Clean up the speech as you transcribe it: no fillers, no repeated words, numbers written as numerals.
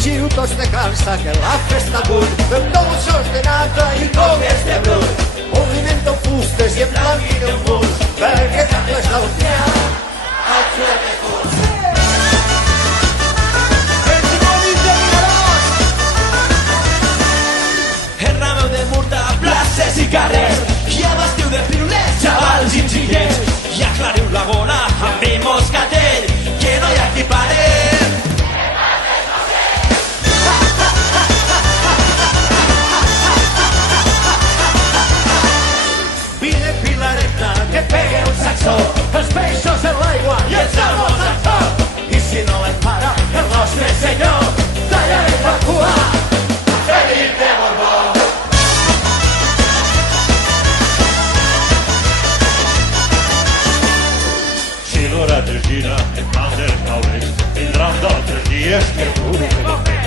giro tots de calça que la festa avui amb dolços de nata i cogues de brut. Movimento fustes i emblanquin el murs perquè t'acles l'última al xuet de curs. Enrameu de murta, places i carrers i abastiu de pirulets, xavals i xiquets i aclariu la gola amb vi moscatell que no hi ha qui pare. Vine Pilareta, que pegue un saxó, els peixos en l'aigua i els arbres al sol. I si no les para el nostre senyor, tallarem la cua, Felip de Borbó. Si l'hora es gira en mans dels nobles, vindran d'altres dies que el públic